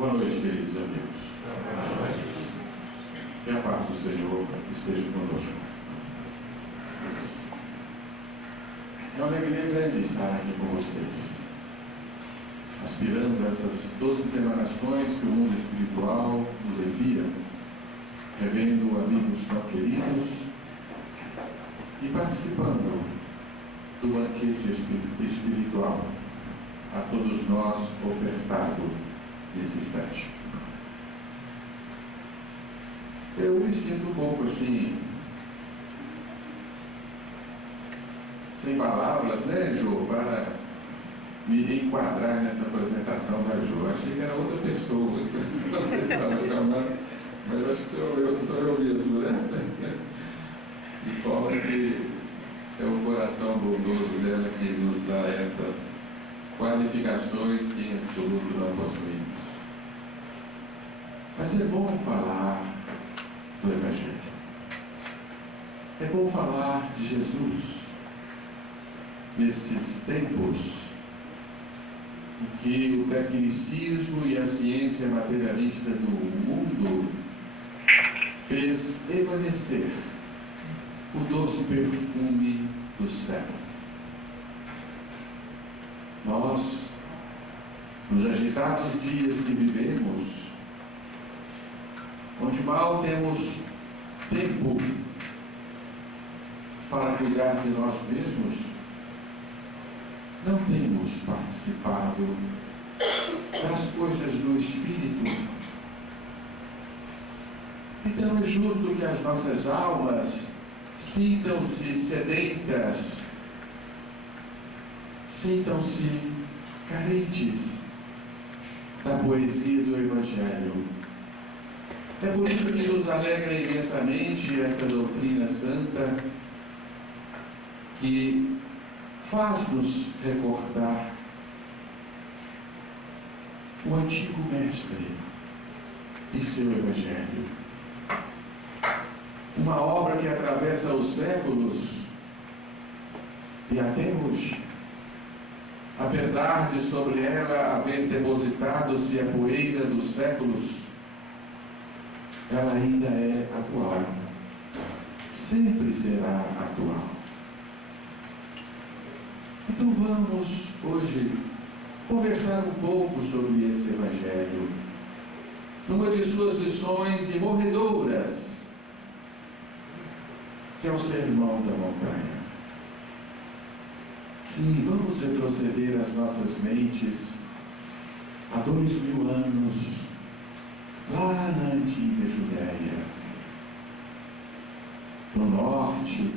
Boa noite, queridos amigos. Que a paz do Senhor esteja conosco. É uma alegria grande estar aqui com vocês, aspirando a essas doces emanações que o mundo espiritual nos envia, revendo amigos tão queridos e participando do banquete espiritual a todos nós ofertado nesse instante. Eu me sinto um pouco assim, sem palavras, né, Jô, para me enquadrar nessa apresentação da Jô. Achei que era outra pessoa que eu estava chamando, mas acho que sou eu mesmo, né? De forma que é o coração bondoso dela que nos dá estas qualificações que em absoluto não possuímos. Mas é bom falar do Evangelho. É bom falar de Jesus nesses tempos em que o tecnicismo e a ciência materialista do mundo fez evanescer o doce perfume do céu. Nós, nos agitados dias que vivemos, onde mal temos tempo para cuidar de nós mesmos, não temos participado das coisas do Espírito. Então é justo que as nossas almas sintam-se sedentas, sintam-se carentes da poesia do Evangelho. É por isso que nos alegra imensamente essa doutrina santa que faz-nos recordar o antigo mestre e seu Evangelho. Uma obra que atravessa os séculos e até hoje, apesar de sobre ela haver depositado-se a poeira dos séculos, ela ainda é atual, sempre será atual. Então vamos hoje conversar um pouco sobre esse Evangelho, numa de suas lições imorredoras, que é o Sermão da Montanha. Sim, vamos retroceder as nossas mentes há 2000 anos, lá na antiga Judéia, no norte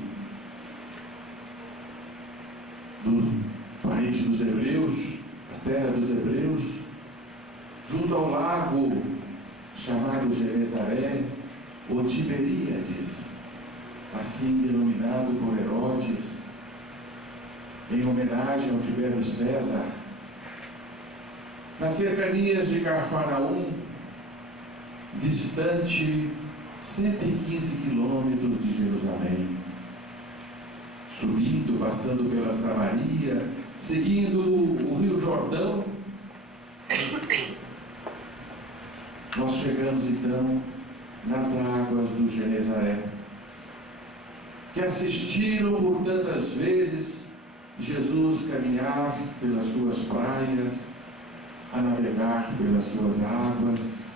do país dos Hebreus, a terra dos Hebreus, junto ao lago chamado Genezaré, ou Tiberíades, assim denominado por Herodes, em homenagem ao Tibério César, nas cercanias de Cafarnaum, distante 115 quilômetros de Jerusalém, subindo, passando pela Samaria, seguindo o Rio Jordão, nós chegamos então nas águas do Genezaré, que assistiram por tantas vezes Jesus caminhar pelas suas praias, a navegar pelas suas águas,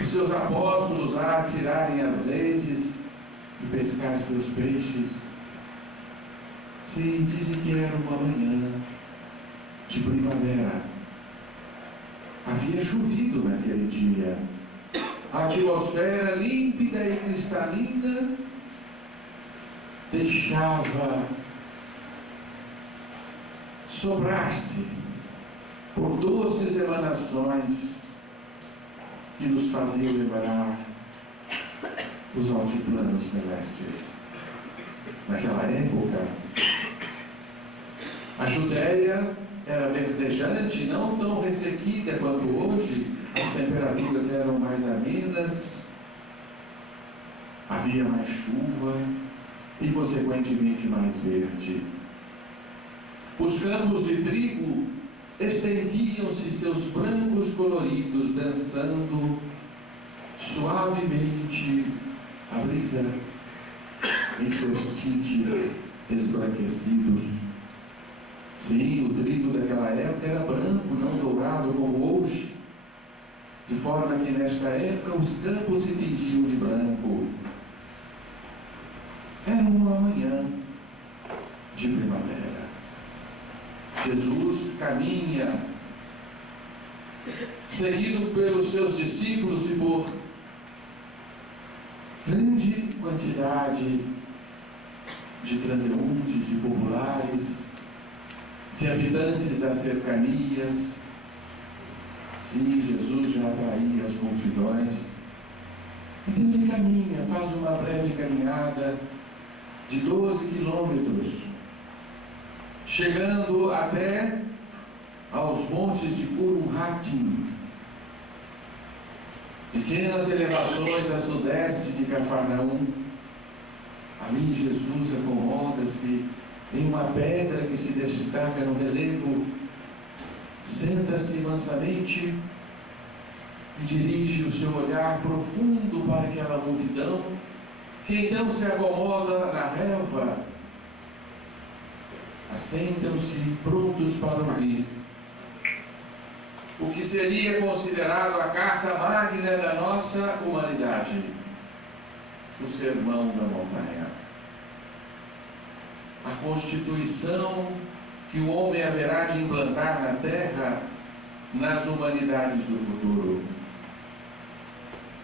os seus apóstolos a atirarem as redes e pescar seus peixes. Sim, dizem que era uma manhã de primavera. Havia chovido naquele dia. A atmosfera límpida e cristalina deixava sobrar-se por doces emanações que nos faziam lembrar os altiplanos celestes. Naquela época, a Judéia era verdejante, não tão ressequida quanto hoje, as temperaturas eram mais amenas, havia mais chuva e, consequentemente, mais verde. Os campos de trigo estendiam-se seus brancos coloridos, dançando suavemente a brisa em seus tintes esbranquecidos. Sim, o trigo daquela época era branco, não dourado como hoje, de forma que nesta época os campos se tingiam de branco. Era uma manhã de primavera. Jesus caminha, seguido pelos seus discípulos e por grande quantidade de transeuntes, de populares, de habitantes das cercanias. Sim, Jesus já atraía as multidões. Então ele caminha, faz uma breve caminhada de 12 quilômetros, chegando até aos montes de Curumhatim, pequenas elevações a sudeste de Cafarnaum. Ali Jesus acomoda-se em uma pedra que se destaca no relevo, senta-se mansamente e dirige o seu olhar profundo para aquela multidão, que então se acomoda na relva. Assentam-se prontos para ouvir o que seria considerado a carta magna da nossa humanidade, o Sermão da Montanha. A constituição que o homem haverá de implantar na terra, nas humanidades do futuro.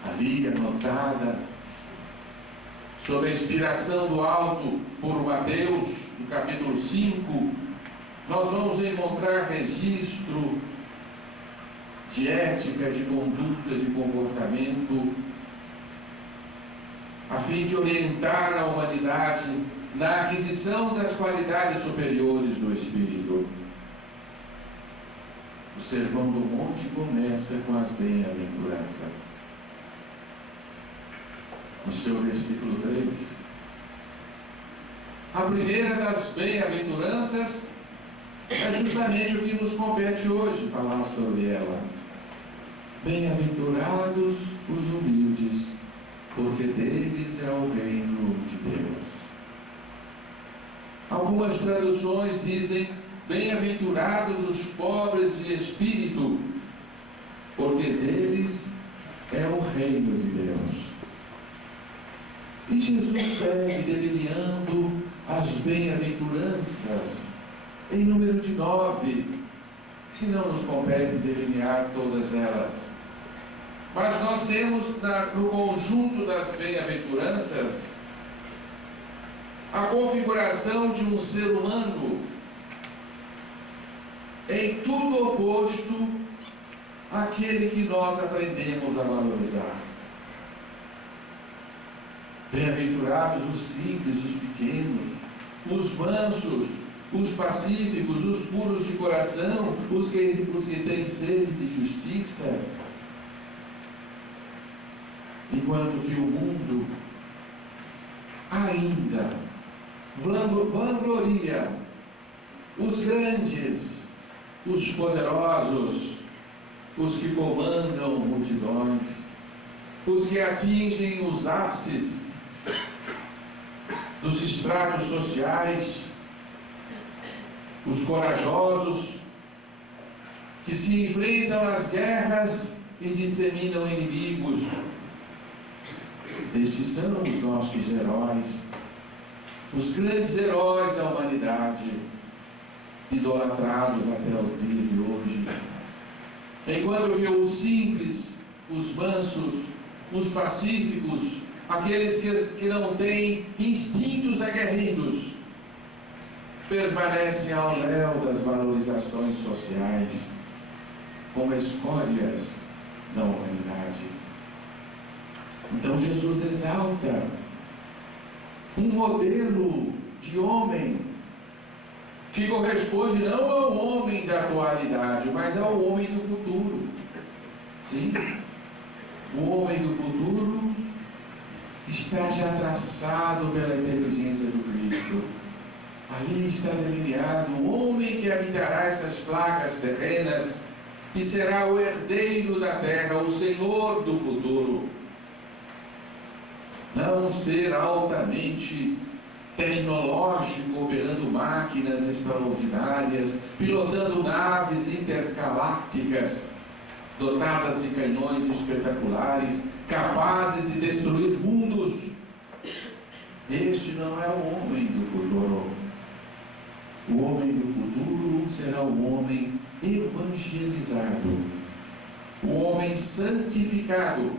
Ali anotada, sob a inspiração do alto por Mateus, no capítulo 5, nós vamos encontrar registro de ética, de conduta, de comportamento, a fim de orientar a humanidade na aquisição das qualidades superiores do Espírito. O Sermão do Monte começa com as bem-aventuranças. No seu versículo 3, a primeira das bem-aventuranças é justamente o que nos compete hoje, falar sobre ela. Bem-aventurados os humildes, porque deles é o reino de Deus. Algumas traduções dizem: bem-aventurados os pobres de espírito, porque deles é o reino de Deus. E Jesus segue delineando as bem-aventuranças em número de 9, que não nos compete delinear todas elas. Mas nós temos no conjunto das bem-aventuranças a configuração de um ser humano em tudo oposto àquele que nós aprendemos a valorizar. Bem-aventurados os simples, os pequenos, os mansos, os pacíficos, os puros de coração, os que têm sede de justiça. Enquanto que o mundo ainda vangloria os grandes, os poderosos, os que comandam multidões, os que atingem os ápices dos estratos sociais, os corajosos, que se enfrentam às guerras e disseminam inimigos. Estes são os nossos heróis, os grandes heróis da humanidade, idolatrados até os dias de hoje. Enquanto que os simples, os mansos, os pacíficos, aqueles que não têm instintos aguerridos, permanecem ao léu das valorizações sociais, como escórias da humanidade. Então Jesus exalta um modelo de homem que corresponde não ao homem da atualidade, mas ao homem do futuro. Sim, o homem do futuro está já traçado pela inteligência do Cristo. Ali está delineado o homem que habitará essas placas terrenas e será o herdeiro da terra, o Senhor do futuro. Não um ser altamente tecnológico, operando máquinas extraordinárias, pilotando naves intergalácticas, dotadas de canhões espetaculares, capazes de destruir mundos. Este não é o homem do futuro. O homem do futuro será o homem evangelizado, o homem santificado,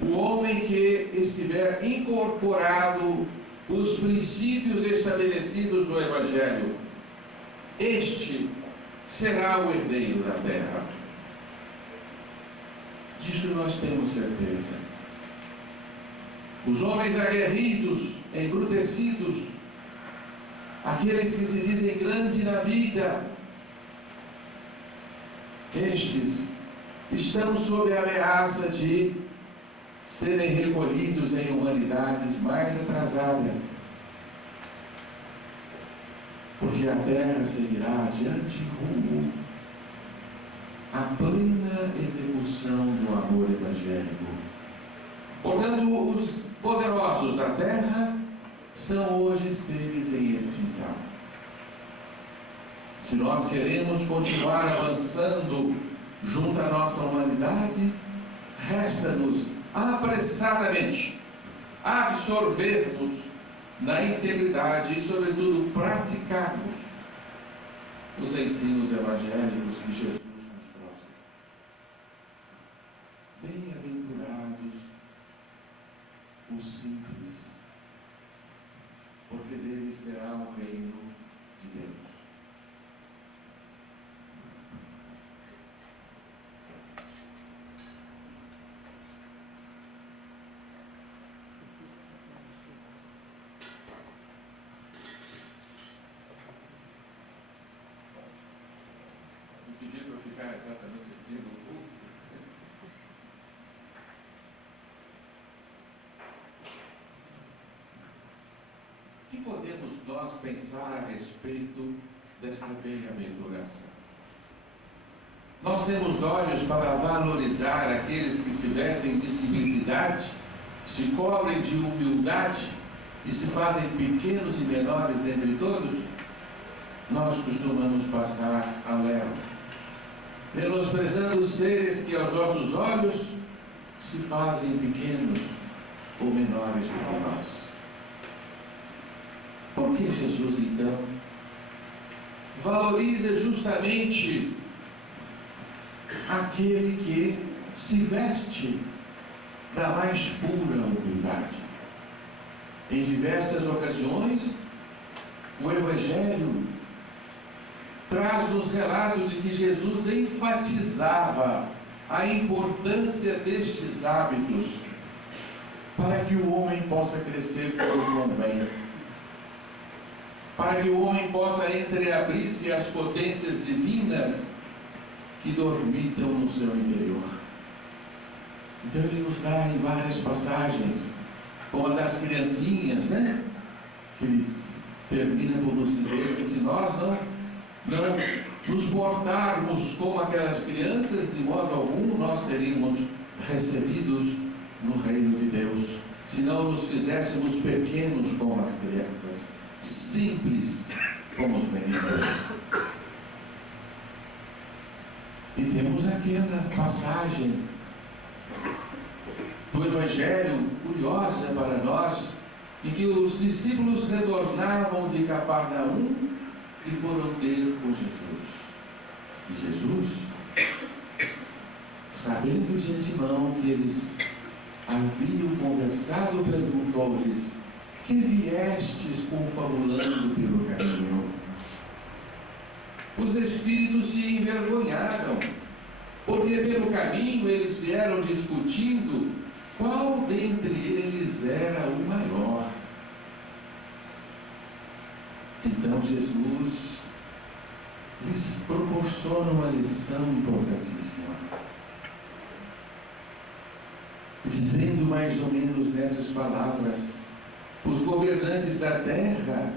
o homem que estiver incorporado os princípios estabelecidos no Evangelho. Este será o herdeiro da terra. Disso nós temos certeza. Os homens aguerridos, embrutecidos, aqueles que se dizem grandes na vida, estes estão sob a ameaça de serem recolhidos em humanidades mais atrasadas, porque a terra seguirá adiante rumo à plena execução do amor evangélico. Portanto, os poderosos da terra são hoje seres em extinção. Se nós queremos continuar avançando junto à nossa humanidade, resta-nos apressadamente absorvermos na integridade e, sobretudo, praticarmos os ensinos evangélicos que Jesus nos trouxe. Bem-aventurados os simples, porque deles será o reino de Deus. Pedir para ficar exatamente aqui no culto. O que podemos nós pensar a respeito desta bem-aventurança? Nós temos olhos para valorizar aqueles que se vestem de simplicidade, se cobrem de humildade e se fazem pequenos e menores dentre todos? Nós costumamos passar a lero, menosprezando os seres que aos nossos olhos se fazem pequenos ou menores do que nós. Por que Jesus, então, valoriza justamente aquele que se veste da mais pura humildade? Em diversas ocasiões, o Evangelho traz-nos relato de que Jesus enfatizava a importância destes hábitos para que o homem possa crescer como convém, para que o homem possa entreabrir-se às potências divinas que dormitam no seu interior. Então ele nos dá em várias passagens, como a das criancinhas, né? Que ele termina por nos dizer que se nós não nos portarmos como aquelas crianças, de modo algum nós seríamos recebidos no reino de Deus. Se não nos fizéssemos pequenos como as crianças, simples como os meninos. E temos aquela passagem do Evangelho curiosa para nós, em que os discípulos retornavam de Cafarnaum e foram ter com Jesus. E Jesus, sabendo de antemão que eles haviam conversado, perguntou-lhes: que viestes confabulando pelo caminho? Os espíritos se envergonharam, porque pelo caminho eles vieram discutindo qual dentre eles era o maior. Então Jesus lhes proporciona uma lição importantíssima, dizendo mais ou menos nessas palavras: os governantes da terra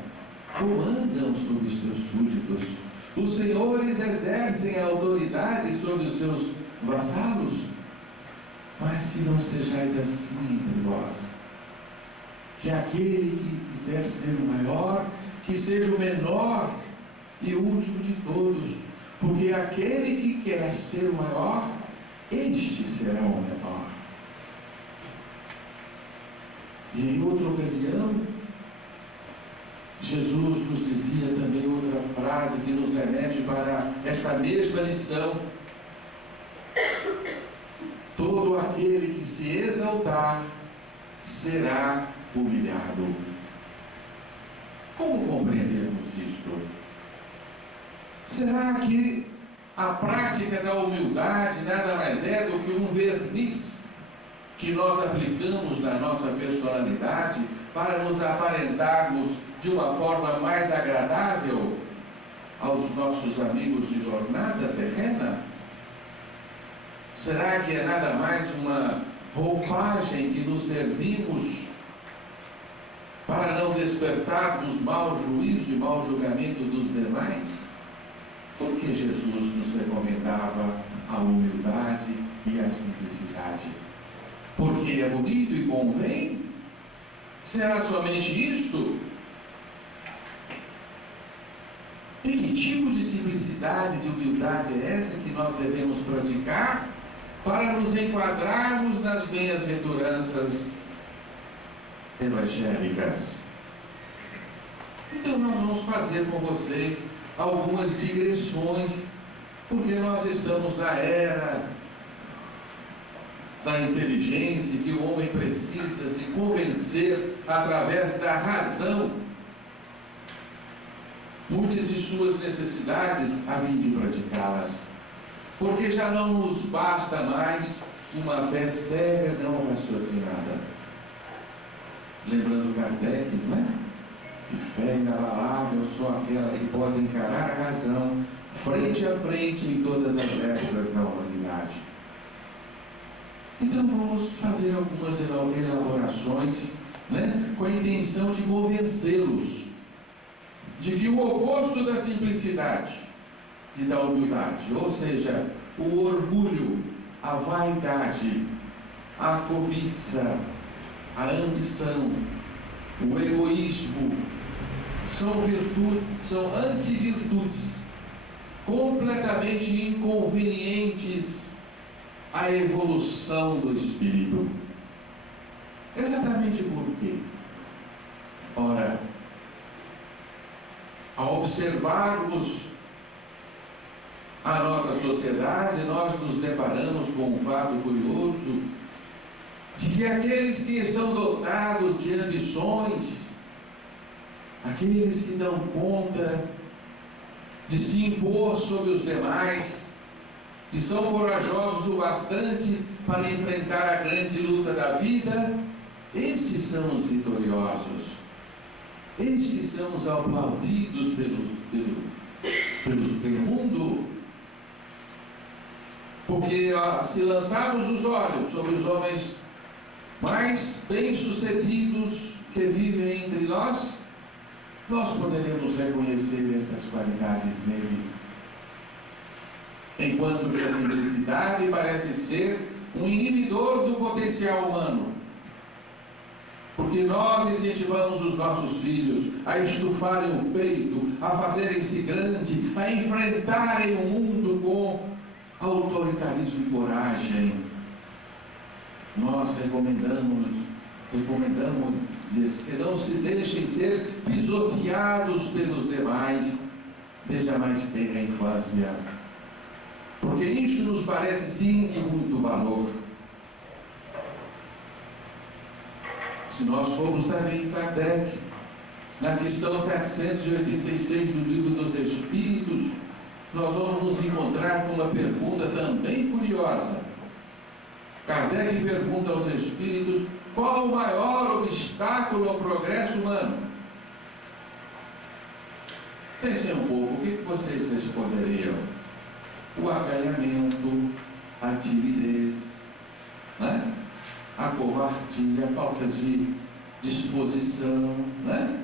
comandam sobre os seus súditos. Os senhores exercem a autoridade sobre os seus vassalos. Mas que não sejais assim entre vós. Que aquele que quiser ser o maior, que seja o menor e o último de todos. Porque aquele que quer ser o maior, este será o menor. E em outra ocasião, Jesus nos dizia também outra frase que nos remete para esta mesma lição. Todo aquele que se exaltar será humilhado. Como compreendemos isto? Será que a prática da humildade nada mais é do que um verniz que nós aplicamos na nossa personalidade para nos aparentarmos de uma forma mais agradável aos nossos amigos de jornada terrena? Será que é nada mais uma roupagem que nos servimos para não despertarmos mau juízo e mau julgamento dos demais? Por que Jesus nos recomendava a humildade e a simplicidade? Porque é bonito e convém? Será somente isto? E que tipo de simplicidade, de humildade é essa que nós devemos praticar para nos enquadrarmos nas bem-aventuranças evangélicas? Então nós vamos fazer com vocês algumas digressões, porque nós estamos na era da inteligência, que o homem precisa se convencer através da razão muitas de suas necessidades a fim de praticá-las, porque já não nos basta mais uma fé cega não raciocinada. Lembrando Kardec, não é? Que fé inabalável só aquela que pode encarar a razão frente a frente em todas as épocas da humanidade. Então vamos fazer algumas elaborações, né, com a intenção de convencê-los de que o oposto da simplicidade e da humildade, ou seja, o orgulho, a vaidade, a cobiça, a ambição, o egoísmo, são antivirtudes completamente inconvenientes à evolução do espírito. Exatamente por quê? Ora, ao observarmos a nossa sociedade, nós nos deparamos com um fato curioso de que aqueles que estão dotados de ambições, aqueles que dão conta de se impor sobre os demais, que são corajosos o bastante para enfrentar a grande luta da vida, estes são os vitoriosos. Estes são os aplaudidos pelo mundo. Porque se lançarmos os olhos sobre os homens mais bem-sucedidos que vivem entre nós, nós poderemos reconhecer estas qualidades nele. Enquanto que a simplicidade parece ser um inibidor do potencial humano. Porque nós incentivamos os nossos filhos a estufarem o peito, a fazerem-se grande, a enfrentarem o mundo com autoritarismo e coragem. Nós recomendamos-lhes que não se deixem ser pisoteados pelos demais desde a mais tenra infância, porque isto nos parece sim de muito valor. Se nós formos também em Kardec, na questão 786 do Livro dos Espíritos, nós vamos nos encontrar com uma pergunta também curiosa. Kardec pergunta aos Espíritos: qual o maior obstáculo ao progresso humano? Pensem um pouco, o que vocês responderiam? O acanhamento, a timidez, né? A covardia, a falta de disposição, né?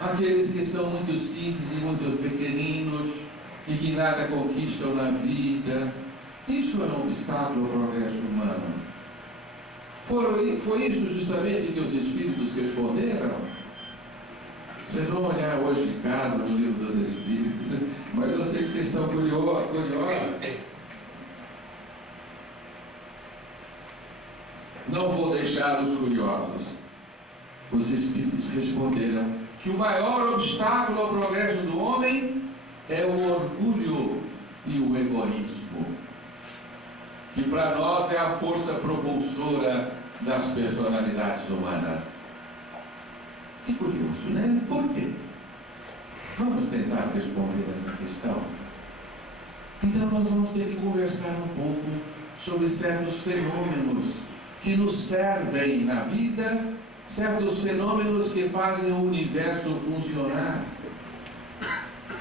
aqueles que são muito simples e muito pequeninos e que nada conquistam na vida. Isso é um obstáculo ao progresso humano. Foi isso justamente que os Espíritos responderam? Vocês vão olhar hoje em casa no Livro dos Espíritos, mas eu sei que vocês estão curiosos. Não vou deixar os curiosos. Os Espíritos responderam que o maior obstáculo ao progresso do homem é o orgulho e o egoísmo, que para nós é a força propulsora das personalidades humanas. Que curioso, né? Por quê? Vamos tentar responder essa questão. Então nós vamos ter que conversar um pouco sobre certos fenômenos que nos servem na vida, certos fenômenos que fazem o universo funcionar.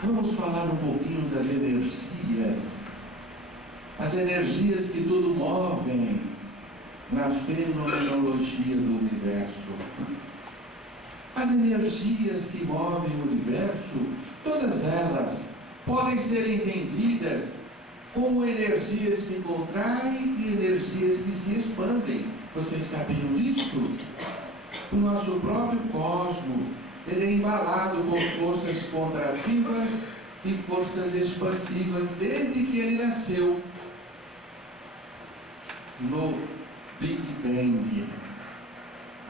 Vamos falar um pouquinho das energias. As energias que tudo movem na fenomenologia do universo. As energias que movem o universo, todas elas podem ser entendidas como energias que contraem e energias que se expandem. Vocês sabiam disso? O nosso próprio cosmo, ele é embalado com forças contrativas e forças expansivas desde que ele nasceu. No Big Bang,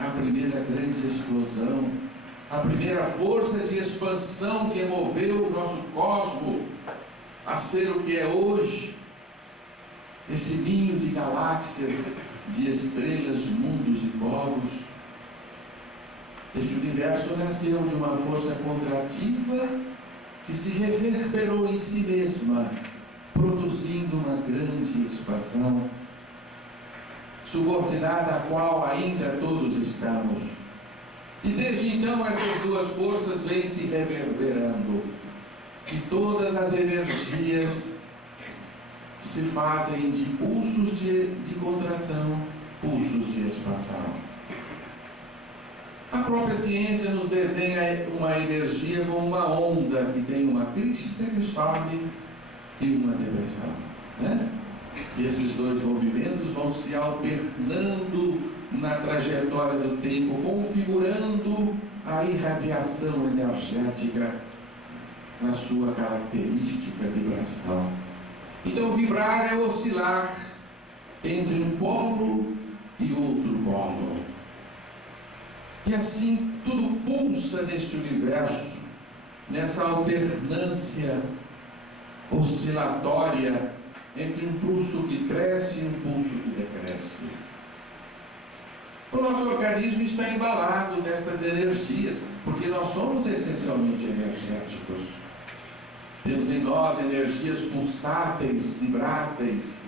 a primeira grande explosão, a primeira força de expansão que moveu o nosso cosmo a ser o que é hoje, esse ninho de galáxias, de estrelas, mundos e polos. Este universo nasceu de uma força contrativa que se reverberou em si mesma, produzindo uma grande expansão, subordinada à qual ainda todos estamos. E desde então essas duas forças vêm se reverberando. E todas as energias se fazem de pulsos de contração, pulsos de expansão. A própria ciência nos desenha uma energia como uma onda que tem uma crista que sobe e uma depressão, né? E esses dois movimentos vão se alternando na trajetória do tempo, configurando a irradiação energética na sua característica vibração. Então, vibrar é oscilar entre um polo e outro polo. E assim, tudo pulsa neste universo, nessa alternância oscilatória entre um pulso que cresce e um pulso que decresce. O nosso organismo está embalado dessas energias, porque nós somos essencialmente energéticos. Temos em nós energias pulsáteis, vibráteis.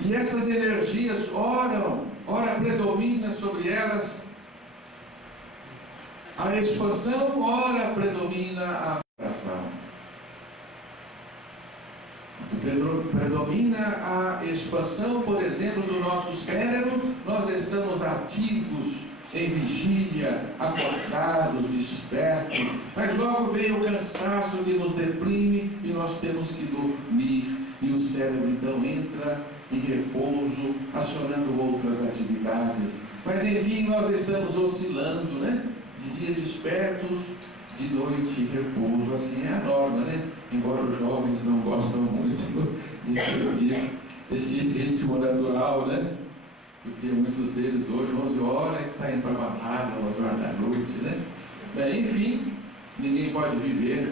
E essas energias, ora predomina sobre elas a expansão, ora predomina a vibração. Predomina a expansão, por exemplo, do nosso cérebro. Nós estamos ativos, em vigília, acordados, despertos, mas logo vem o cansaço que nos deprime e nós temos que dormir, e o cérebro então entra em repouso, acionando outras atividades. Mas enfim, nós estamos oscilando, né? De dia despertos, de noite repouso. Assim é a norma, né? Embora os jovens não gostam muito de seguir este ritmo natural, né? Porque muitos deles hoje, 11 horas, está indo para a balada, 11 horas da noite, né? Enfim, ninguém pode viver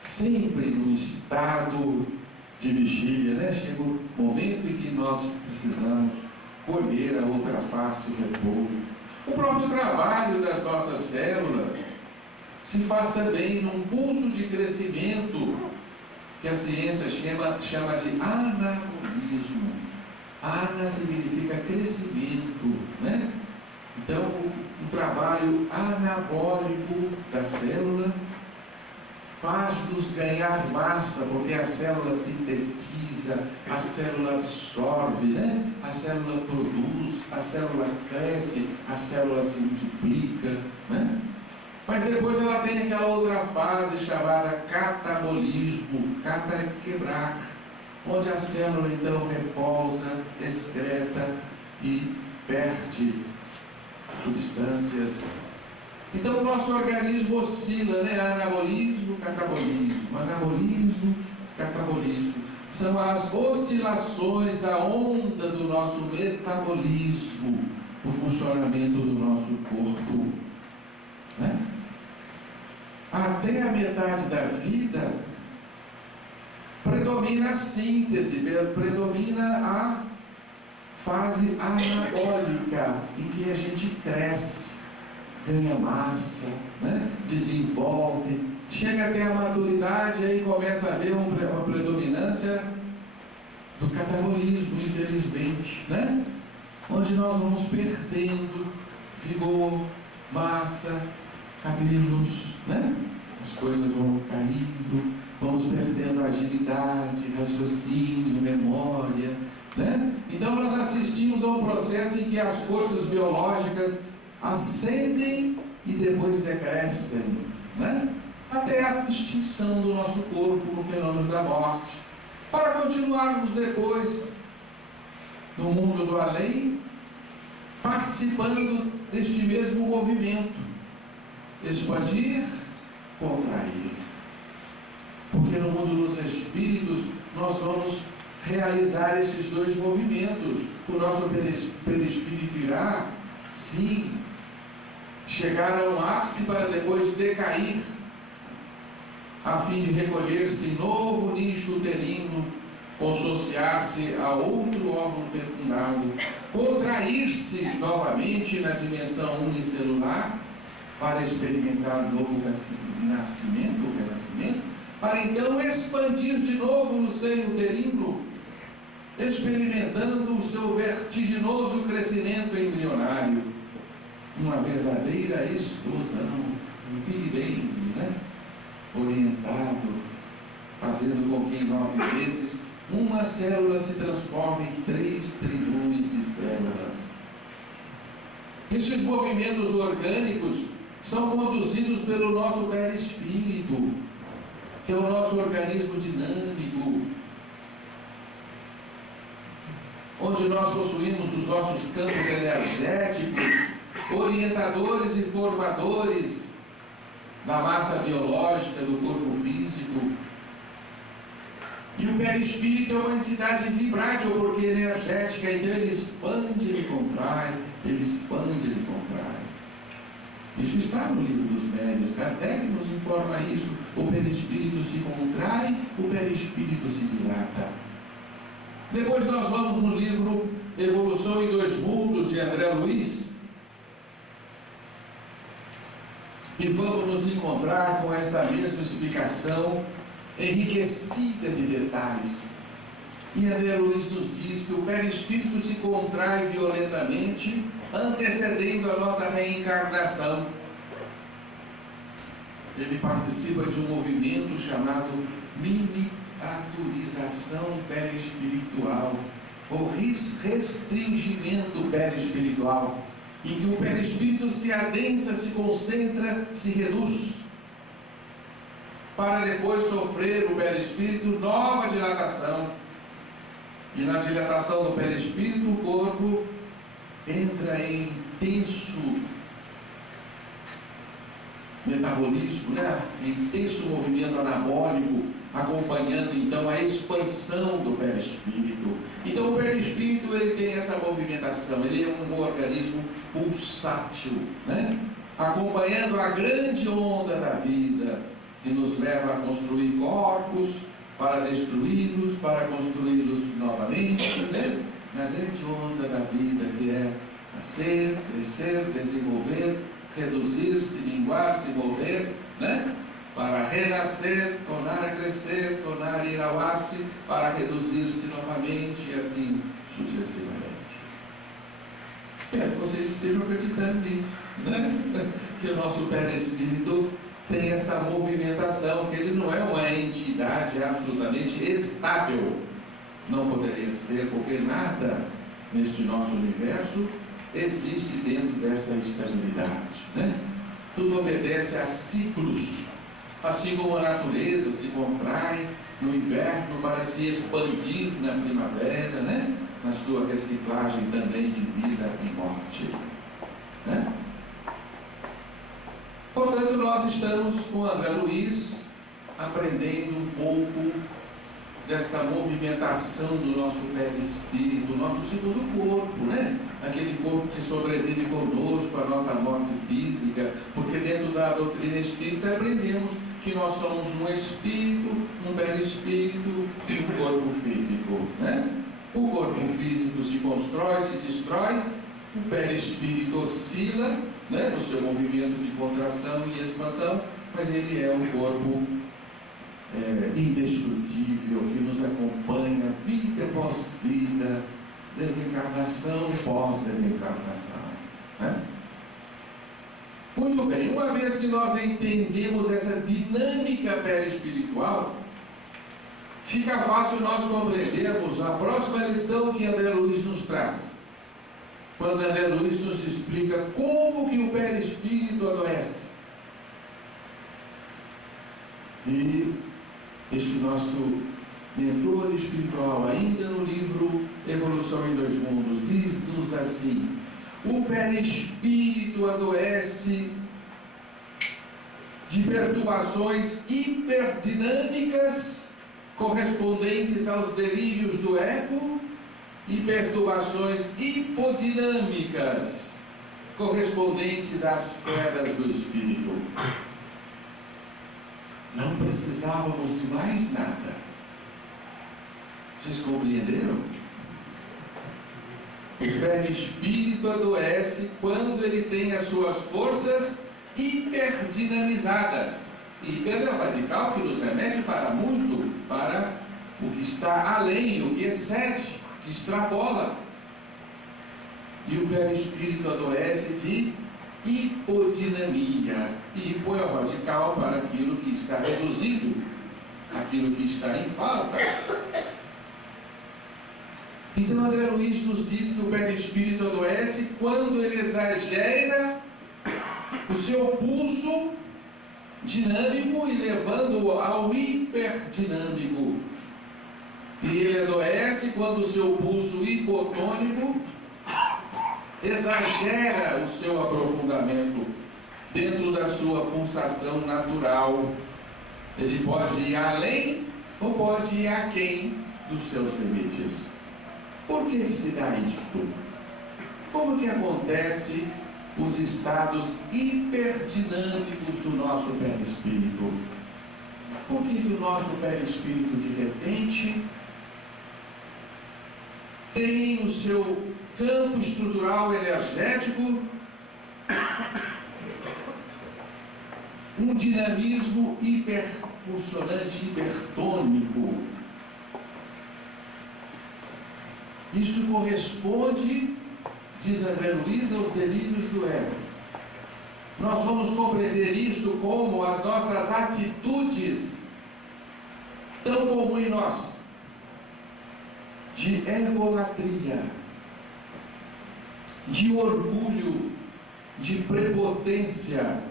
sempre num estado de vigília, né? Chega o momento em que nós precisamos colher a outra face, o repouso. O próprio trabalho das nossas células se faz também num pulso de crescimento que a ciência chama de anabolismo. Ana significa crescimento, né? Então, o trabalho anabólico da célula faz-nos ganhar massa, porque a célula sintetiza, a célula absorve, né? A célula produz, a célula cresce, a célula se multiplica, né? Mas depois ela tem aquela outra fase chamada catabolismo. Cata é quebrar, onde a célula então repousa, excreta e perde substâncias. Então o nosso organismo oscila, né? Anabolismo, catabolismo, anabolismo, catabolismo. São as oscilações da onda do nosso metabolismo, o funcionamento do nosso corpo, né? Até a metade da vida predomina a síntese, predomina a fase anabólica, em que a gente cresce, ganha massa, né? Desenvolve, chega até a maturidade, aí começa a haver uma predominância do catabolismo, infelizmente, né? Onde nós vamos perdendo vigor, massa, cabelos, né? As coisas vão caindo, vamos perdendo agilidade, raciocínio, memória, né? Então nós assistimos a um processo em que as forças biológicas ascendem e depois decrescem, né? Até a extinção do nosso corpo no fenômeno da morte, para continuarmos depois no mundo do além, participando deste mesmo movimento, expandir, contrair. Porque no mundo dos espíritos nós vamos realizar esses dois movimentos. O nosso perispírito irá, sim, chegar a um ápice para depois decair, a fim de recolher-se em novo nicho uterino, consociar-se a outro óvulo fecundado, contrair-se novamente na dimensão unicelular, para experimentar um novo nascimento, ou renascimento, para então expandir de novo no seio uterino, experimentando o seu vertiginoso crescimento embrionário, uma verdadeira explosão, um Big Bang, né? Orientado, fazendo com que em 9 meses uma célula se transforme em 3 trilhões de células. Esses movimentos orgânicos são conduzidos pelo nosso perispírito, que é o nosso organismo dinâmico, onde nós possuímos os nossos campos energéticos, orientadores e formadores da massa biológica do corpo físico. E o perispírito é uma entidade vibrátil, porque energética, então ele expande, ele contrai, ele expande, ele contrai. Isso está no livro dos médiuns, Kardec nos informa isso. O perispírito se contrai, o perispírito se dilata. Depois nós vamos no livro Evolução em 2 Mundos, de André Luiz, e vamos nos encontrar com esta mesma explicação enriquecida de detalhes. E André Luiz nos diz que o perispírito se contrai violentamente, antecedendo a nossa reencarnação. Ele participa de um movimento chamado miniaturização perispiritual, ou restringimento perispiritual, em que o perispírito se adensa, se concentra, se reduz, para depois sofrer o perispírito nova dilatação. E na dilatação do perispírito, o corpo entra em intenso metabolismo, né? Intenso movimento anabólico, acompanhando então a expansão do perispírito. Então o perispírito ele tem essa movimentação, ele é um organismo pulsátil, né? Acompanhando a grande onda da vida, que nos leva a construir corpos, para destruí-los, para construí-los novamente, né? Na grande onda da vida, que é nascer, crescer, desenvolver, reduzir-se, minguar-se, morrer, né? Para renascer, tornar a crescer, tornar a ir ao ápice, para reduzir-se novamente e assim sucessivamente. Espero que vocês estejam acreditando nisso, né? Que o nosso perispírito tem esta movimentação, que ele não é uma entidade absolutamente estável. Não poderia ser, porque nada neste nosso universo existe dentro dessa estabilidade, né? Tudo obedece a ciclos, assim como a natureza se contrai no inverno para se expandir na primavera, né? Na sua reciclagem também de vida e morte, né? Portanto, nós estamos com André Luiz aprendendo um pouco desta movimentação do nosso perispírito, do nosso segundo corpo, né? Aquele corpo que sobrevive conosco à nossa morte física, porque dentro da doutrina espírita aprendemos que nós somos um espírito, um perispírito e um corpo físico, né? O corpo físico se constrói, se destrói, o perispírito oscila, né, no seu movimento de contração e expansão, mas ele é um corpo indestrutível, que nos acompanha vida após vida, desencarnação pós desencarnação, né? Muito bem, uma vez que nós entendemos essa dinâmica perispiritual, fica fácil nós compreendermos a próxima lição que André Luiz nos traz, quando André Luiz nos explica como que o perispírito adoece. E este nosso mentor espiritual, ainda no livro Evolução em Dois Mundos, diz-nos assim: o perispírito adoece de perturbações hiperdinâmicas correspondentes aos delírios do ego e perturbações hipodinâmicas correspondentes às quedas do espírito. Não precisávamos de mais nada. Vocês compreenderam? O perispírito adoece quando ele tem as suas forças hiperdinamizadas. Hiper é o radical que nos remete para muito, para o que está além, o que excede, que extrapola. E o perispírito adoece de hipodinamia. E hipo é o radical para aquilo que está reduzido, aquilo que está em falta. Então André Luiz nos diz que o perispírito adoece quando ele exagera o seu pulso dinâmico e levando-o ao hiperdinâmico. E ele adoece quando o seu pulso hipotônico exagera o seu aprofundamento dentro da sua pulsação natural. Ele pode ir além ou pode ir aquém dos seus limites. Por que se dá isto? Como que acontece os estados hiperdinâmicos do nosso perispírito? Por que o nosso perispírito, de repente, tem o seu campo estrutural energético um dinamismo hiperfuncionante, hipertônico? Isso corresponde, diz André Luiz, aos delírios do ego. Nós vamos compreender isto como as nossas atitudes, tão comum em nós, de egolatria, de orgulho, de prepotência,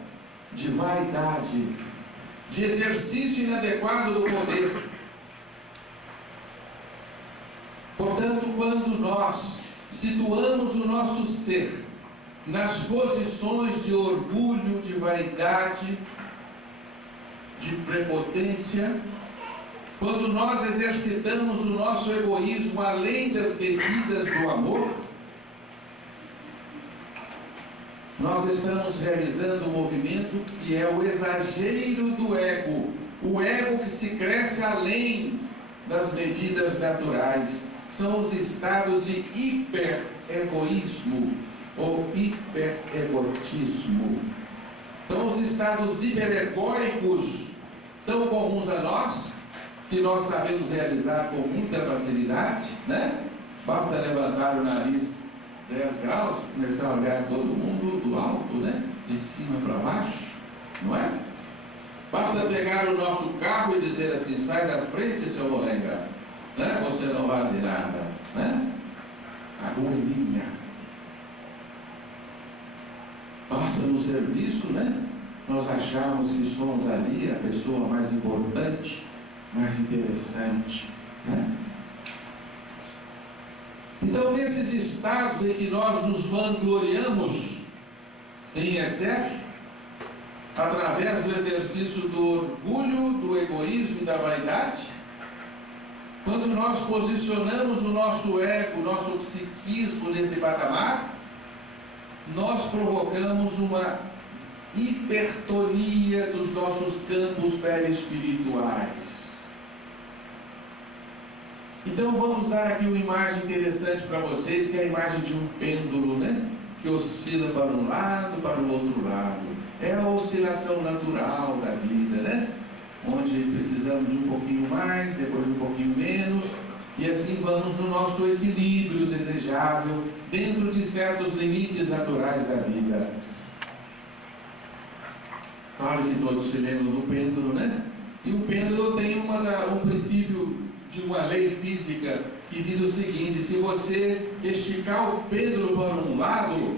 de vaidade, de exercício inadequado do poder. Portanto, quando nós situamos o nosso ser nas posições de orgulho, de vaidade, de prepotência, quando nós exercitamos o nosso egoísmo além das medidas do amor, nós estamos realizando um movimento que é o exagero do ego, o ego que se cresce além das medidas naturais. São os estados de hiper-egoísmo ou hiper-egotismo. Então, os estados hiperegóicos, tão comuns a nós, que nós sabemos realizar com muita facilidade, né? Basta levantar o nariz 10 graus, começar a olhar todo mundo do alto, né? De cima para baixo, não é? Basta pegar o nosso carro e dizer assim: sai da frente, seu molenga, né? Você não vale de nada, né? A rua é minha. Basta no serviço, né? nós acharmos que somos ali a pessoa mais importante, mais interessante, né? Então, nesses estados em que nós nos vangloriamos em excesso, através do exercício do orgulho, do egoísmo e da vaidade, quando nós posicionamos o nosso ego, o nosso psiquismo nesse patamar, nós provocamos uma hipertonia dos nossos campos perispirituais. Então vamos dar aqui uma imagem interessante para vocês, que é a imagem de um pêndulo, né? Que oscila para um lado, para o outro lado. É a oscilação natural da vida, né? Onde precisamos de um pouquinho mais, depois um pouquinho menos, e assim vamos no nosso equilíbrio desejável, dentro de certos limites naturais da vida. Claro que todos se lembram do pêndulo, né? E o pêndulo tem um princípio de uma lei física que diz o seguinte: se você esticar o pêndulo para um lado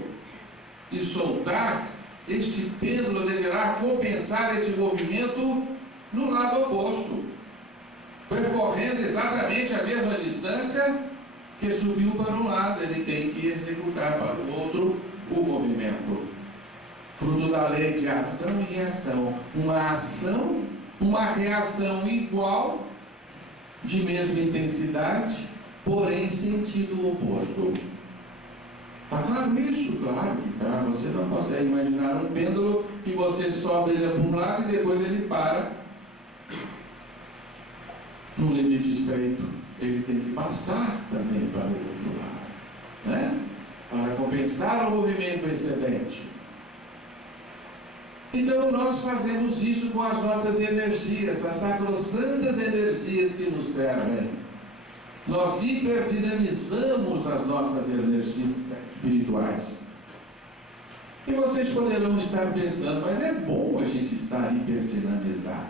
e soltar, este pêndulo deverá compensar esse movimento no lado oposto, percorrendo exatamente a mesma distância que subiu para um lado. Ele tem que executar para o outro o movimento, fruto da lei de ação e reação. Uma ação, uma reação igual, de mesma intensidade, porém sentido oposto. Está claro isso? Claro que está. Você não consegue imaginar um pêndulo que você sobe ele para um lado e depois ele para no limite estreito. Ele tem que passar também para o outro lado, né? Para compensar o movimento excedente. Então nós fazemos isso com as nossas energias, as sacrossantas energias que nos servem. Nós hiperdinamizamos as nossas energias espirituais. E vocês poderão estar pensando, mas é bom a gente estar hiperdinamizado,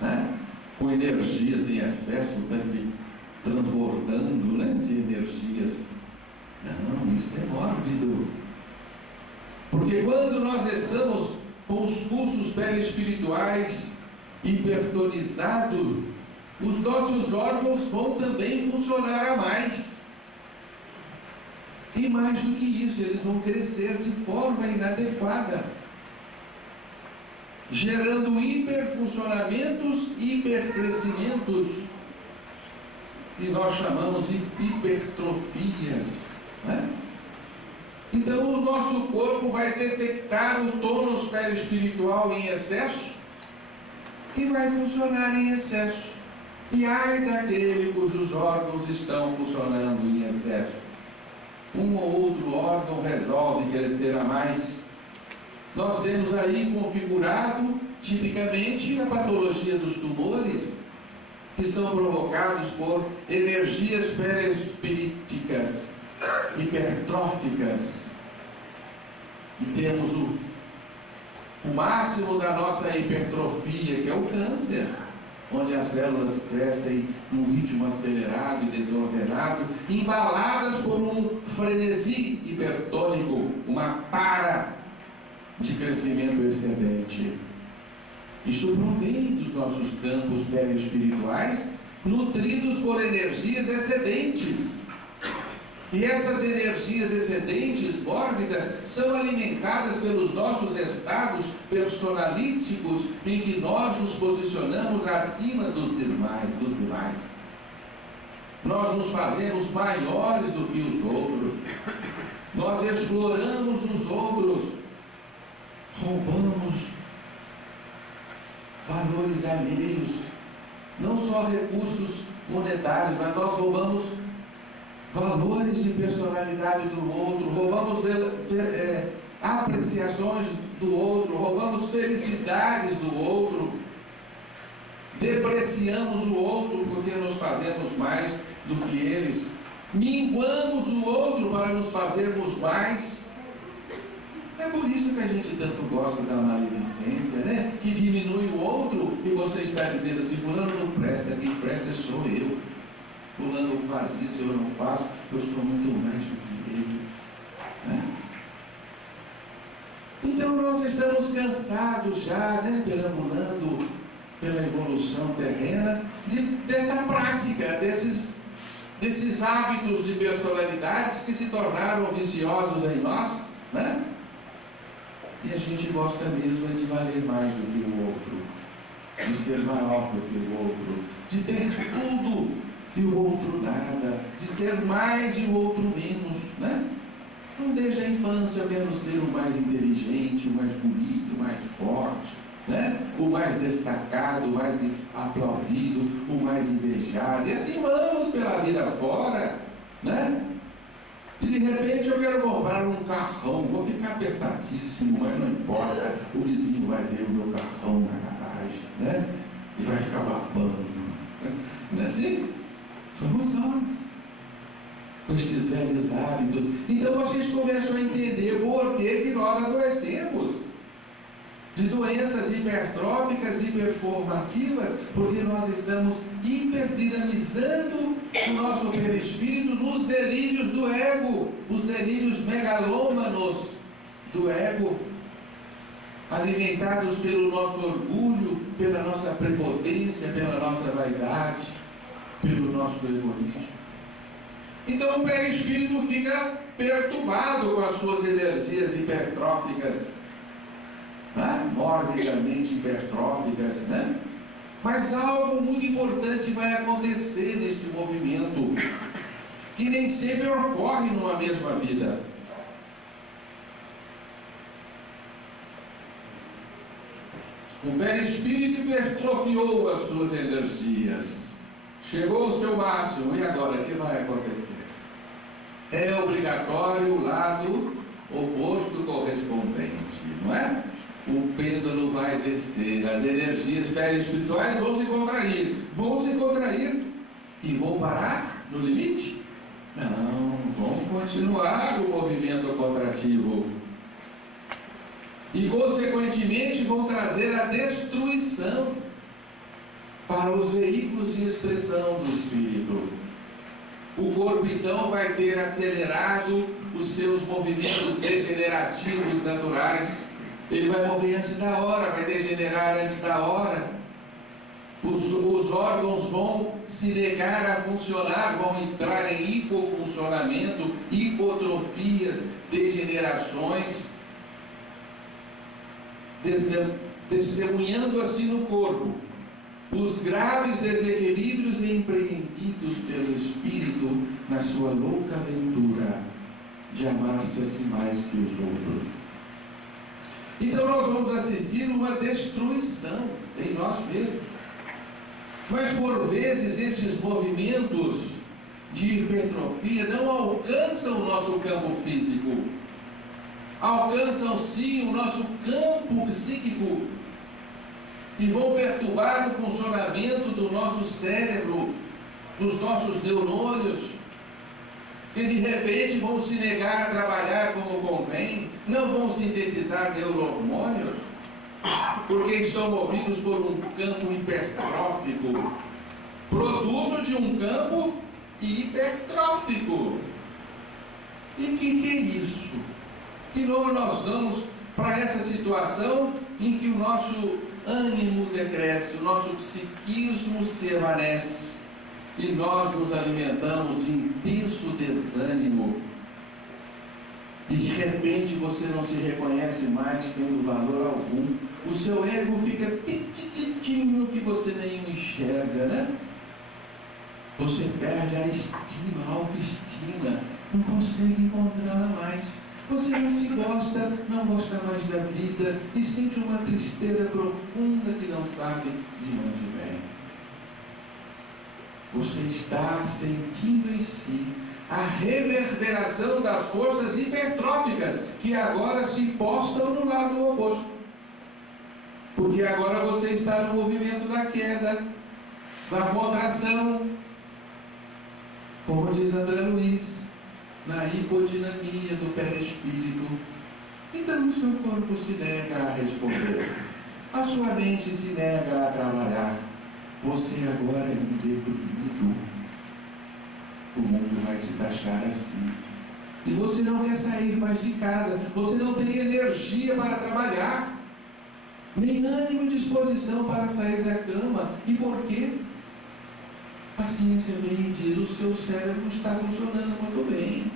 né? Com energias em excesso, transbordando, né? De energias. Não, isso é mórbido. Porque quando nós estamos com os cursos perispirituais hipertonizados, os nossos órgãos vão também funcionar a mais. E mais do que isso, eles vão crescer de forma inadequada, gerando hiperfuncionamentos, hipercrescimentos, que nós chamamos de hipertrofias, né? Então o nosso corpo vai detectar o tônus perispiritual em excesso e vai funcionar em excesso. E ai daquele cujos órgãos estão funcionando em excesso. Um ou outro órgão resolve crescer a mais. Nós temos aí configurado, tipicamente, a patologia dos tumores, que são provocados por energias perispiríticas, hipertróficas. E temos o máximo da nossa hipertrofia, que é o câncer, onde as células crescem num ritmo acelerado e desordenado, embaladas por um frenesi hipertônico, uma para de crescimento excedente. Isso provém dos nossos campos perispirituais, nutridos por energias excedentes. E essas energias excedentes, mórbidas, são alimentadas pelos nossos estados personalísticos, em que nós nos posicionamos acima dos demais. Nós nos fazemos maiores do que os outros. Nós exploramos os outros. Roubamos valores alheios, não só recursos monetários, mas nós roubamos valores de personalidade do outro, roubamos apreciações do outro, roubamos felicidades do outro, depreciamos o outro porque nos fazemos mais do que eles, minguamos o outro para nos fazermos mais. É por isso que a gente tanto gosta da maledicência, né? Que diminui o outro e você está dizendo assim: fulano não presta, quem presta sou eu. Fulano faz isso, eu não faço, eu sou muito mais do que ele, né? Então nós estamos cansados já, né, perambulando pela evolução terrena, dessa prática, desses hábitos de personalidades que se tornaram viciosos em nós, né? E a gente gosta mesmo de valer mais do que o outro, de ser maior do que o outro, de ter tudo e o outro nada, de ser mais e o outro menos, né? Então, desde a infância eu quero ser o mais inteligente, o mais bonito, o mais forte, né? O mais destacado, o mais aplaudido, o mais invejado, e assim vamos pela vida fora, né? E de repente eu quero comprar um carrão, vou ficar apertadíssimo, mas não importa, o vizinho vai ver o meu carrão na garagem, né? E vai ficar babando, não é assim? Somos nós, com estes velhos hábitos. Então vocês começam a entender por que nós adoecemos de doenças hipertróficas, hiperformativas, porque nós estamos hiperdinamizando o nosso perispírito nos delírios do ego, os delírios megalômanos do ego, alimentados pelo nosso orgulho, pela nossa prepotência, pela nossa vaidade, pelo nosso egoísmo. Então o perispírito fica perturbado com as suas energias hipertróficas, né? Morbidamente hipertróficas, né? Mas algo muito importante vai acontecer neste movimento, que nem sempre ocorre numa mesma vida. O perispírito hipertrofiou as suas energias, chegou ao seu máximo, e agora o que vai acontecer? É obrigatório o lado oposto correspondente, não é? O pêndulo vai descer, as energias perispirituais vão se contrair e vão parar no limite? Não, vão continuar o movimento contrativo e consequentemente vão trazer a destruição para os veículos de expressão do espírito. O corpo então vai ter acelerado os seus movimentos degenerativos naturais. Ele vai morrer antes da hora, vai degenerar antes da hora. Os órgãos vão se negar a funcionar, vão entrar em hipofuncionamento, hipotrofias, degenerações, testemunhando assim no corpo os graves desequilíbrios empreendidos pelo espírito na sua louca aventura de amar-se a si mais que os outros. Então nós vamos assistir uma destruição em nós mesmos. Mas por vezes estes movimentos de hipertrofia não alcançam o nosso campo físico, alcançam sim o nosso campo psíquico e vão perturbar o funcionamento do nosso cérebro, dos nossos neurônios, que de repente vão se negar a trabalhar como convém, não vão sintetizar neurohormônios, porque estão movidos por um campo hipertrófico, produto de um campo hipertrófico. E que é isso? Que nome nós damos para essa situação em que o nosso ânimo decresce, o nosso psiquismo se evanece e nós nos alimentamos de intenso desânimo e de repente você não se reconhece mais tendo valor algum, o seu ego fica petititinho que você nem enxerga, né? Você perde a estima, a autoestima, não consegue encontrá-la mais. Você não se gosta, não gosta mais da vida e sente uma tristeza profunda que não sabe de onde vem. Você está sentindo em si a reverberação das forças hipertróficas que agora se postam no lado oposto. Porque agora você está no movimento da queda, da contração, como diz André Luiz, na hipodinamia do perispírito. Então o seu corpo se nega a responder, a sua mente se nega a trabalhar. Você agora é um deprimido. O mundo vai te taxar assim. E você não quer sair mais de casa, você não tem energia para trabalhar, nem ânimo e disposição para sair da cama. E por quê? A ciência vem e diz: o seu cérebro está funcionando muito bem.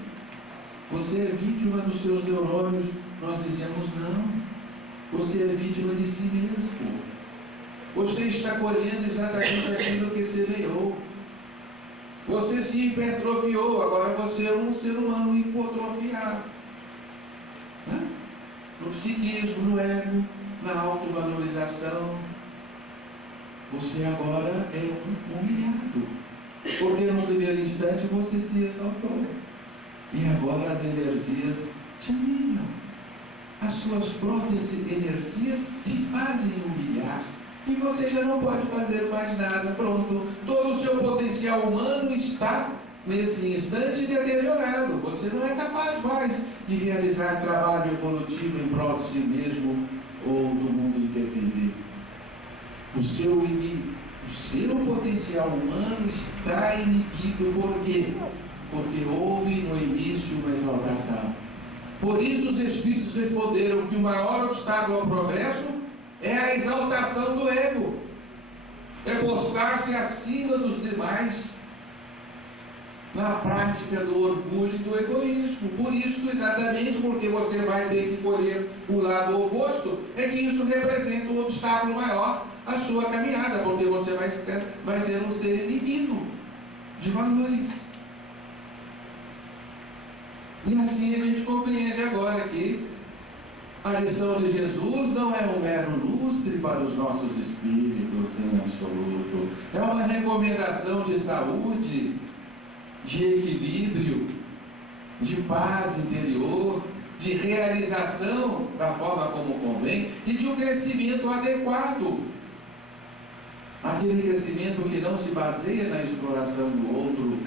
Você é vítima dos seus neurônios. Nós dizemos não. Você é vítima de si mesmo. Você está colhendo exatamente aquilo que semeou. Você se hipertrofiou, agora você é um ser humano hipotrofiado. Né? No psiquismo, no ego, na autovalorização. Você agora é um humilhado. Porque no primeiro instante você se exaltou. E agora as energias te humilham. As suas próprias energias te fazem humilhar. E você já não pode fazer mais nada. Pronto. Todo o seu potencial humano está, nesse instante, deteriorado. Você não é capaz mais de realizar trabalho evolutivo em prol de si mesmo ou do mundo em que vive. O seu potencial humano está inibido. Por quê? Porque houve no início uma exaltação. Por isso os Espíritos responderam que o maior obstáculo ao progresso é a exaltação do ego. É postar-se acima dos demais na prática do orgulho e do egoísmo. Por isso, exatamente porque você vai ter que colher o lado oposto, é que isso representa um obstáculo maior à sua caminhada, porque você vai ser um ser inibido de valores. E assim a gente compreende agora que a lição de Jesus não é um mero lustre para os nossos espíritos em absoluto. É uma recomendação de saúde, de equilíbrio, de paz interior, de realização da forma como convém e de um crescimento adequado. Aquele crescimento que não se baseia na exploração do outro,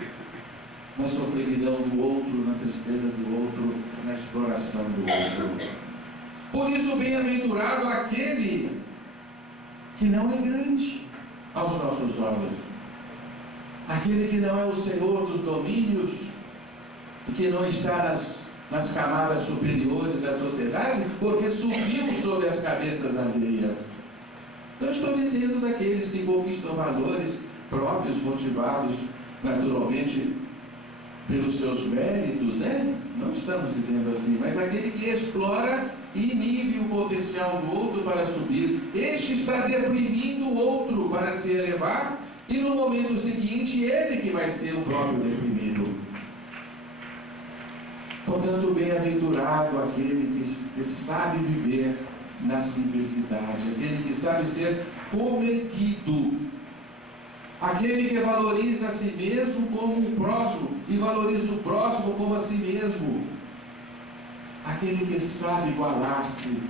na sofreguidão do outro, na tristeza do outro, na exploração do outro. Por isso, bem-aventurado aquele que não é grande aos nossos olhos, aquele que não é o Senhor dos domínios, e que não está nas camadas superiores da sociedade, porque subiu sobre as cabeças alheias. Não estou dizendo daqueles que conquistam valores próprios, motivados naturalmente pelos seus méritos, né? Não estamos dizendo assim, mas aquele que explora e inibe o potencial do outro para subir. Este está deprimindo o outro para se elevar, e no momento seguinte ele que vai ser o próprio deprimido. Portanto, bem-aventurado aquele que sabe viver na simplicidade, aquele que sabe ser cometido, aquele que valoriza a si mesmo como o próximo e valoriza o próximo como a si mesmo, aquele que sabe igualar-se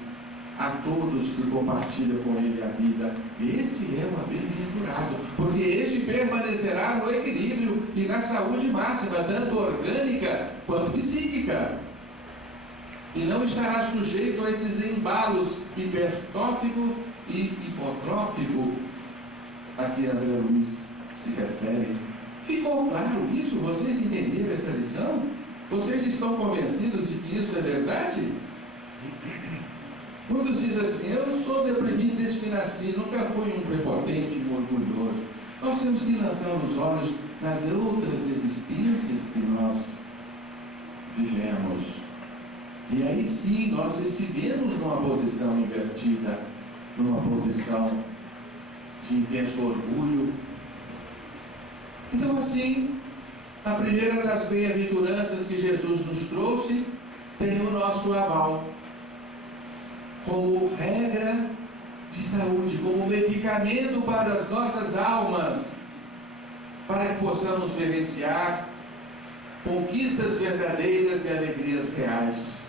a todos que compartilham com ele a vida. Este é o bem-aventurado, porque este permanecerá no equilíbrio e na saúde máxima, tanto orgânica quanto psíquica, e não estará sujeito a esses embalos hipertrófico e hipotrófico a que André Luiz se refere. Ficou claro isso? Vocês entenderam essa lição? Vocês estão convencidos de que isso é verdade? Muitos dizem assim: eu sou deprimido desde que nasci, nunca fui um prepotente e um orgulhoso. Nós temos que lançar os olhos nas outras existências que nós vivemos. E aí sim, nós estivemos numa posição invertida, numa posição de intenso orgulho. Então, assim, a primeira das bem-aventuranças que Jesus nos trouxe tem o nosso aval, como regra de saúde, como medicamento para as nossas almas, para que possamos vivenciar conquistas verdadeiras e alegrias reais.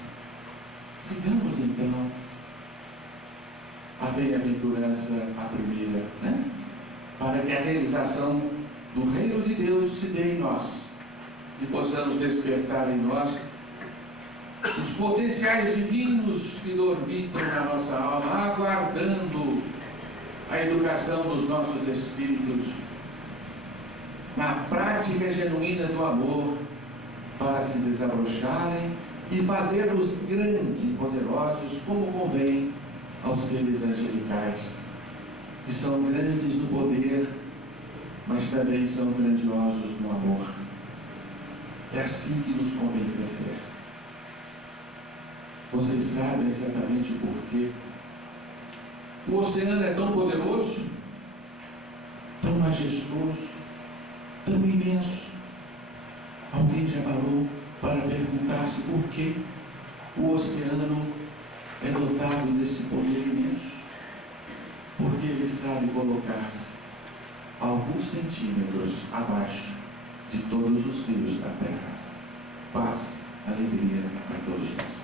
Sigamos então a bem-aventurança, a primeira, né? Para que a realização do reino de Deus se dê em nós e possamos despertar em nós os potenciais divinos que dormitam na nossa alma, aguardando a educação dos nossos espíritos na prática genuína do amor, para se desabrocharem e fazê-los grandes e poderosos, como convém aos seres angelicais, que são grandes no poder, mas também são grandiosos no amor. É assim que nos convém crescer. Vocês sabem exatamente por quê? O oceano é tão poderoso, tão majestoso, tão imenso. Alguém já parou para perguntar-se por que o oceano é dotado desse poder imenso? Porque ele sabe colocar-se alguns centímetros abaixo de todos os rios da terra. Paz, alegria para todos nós.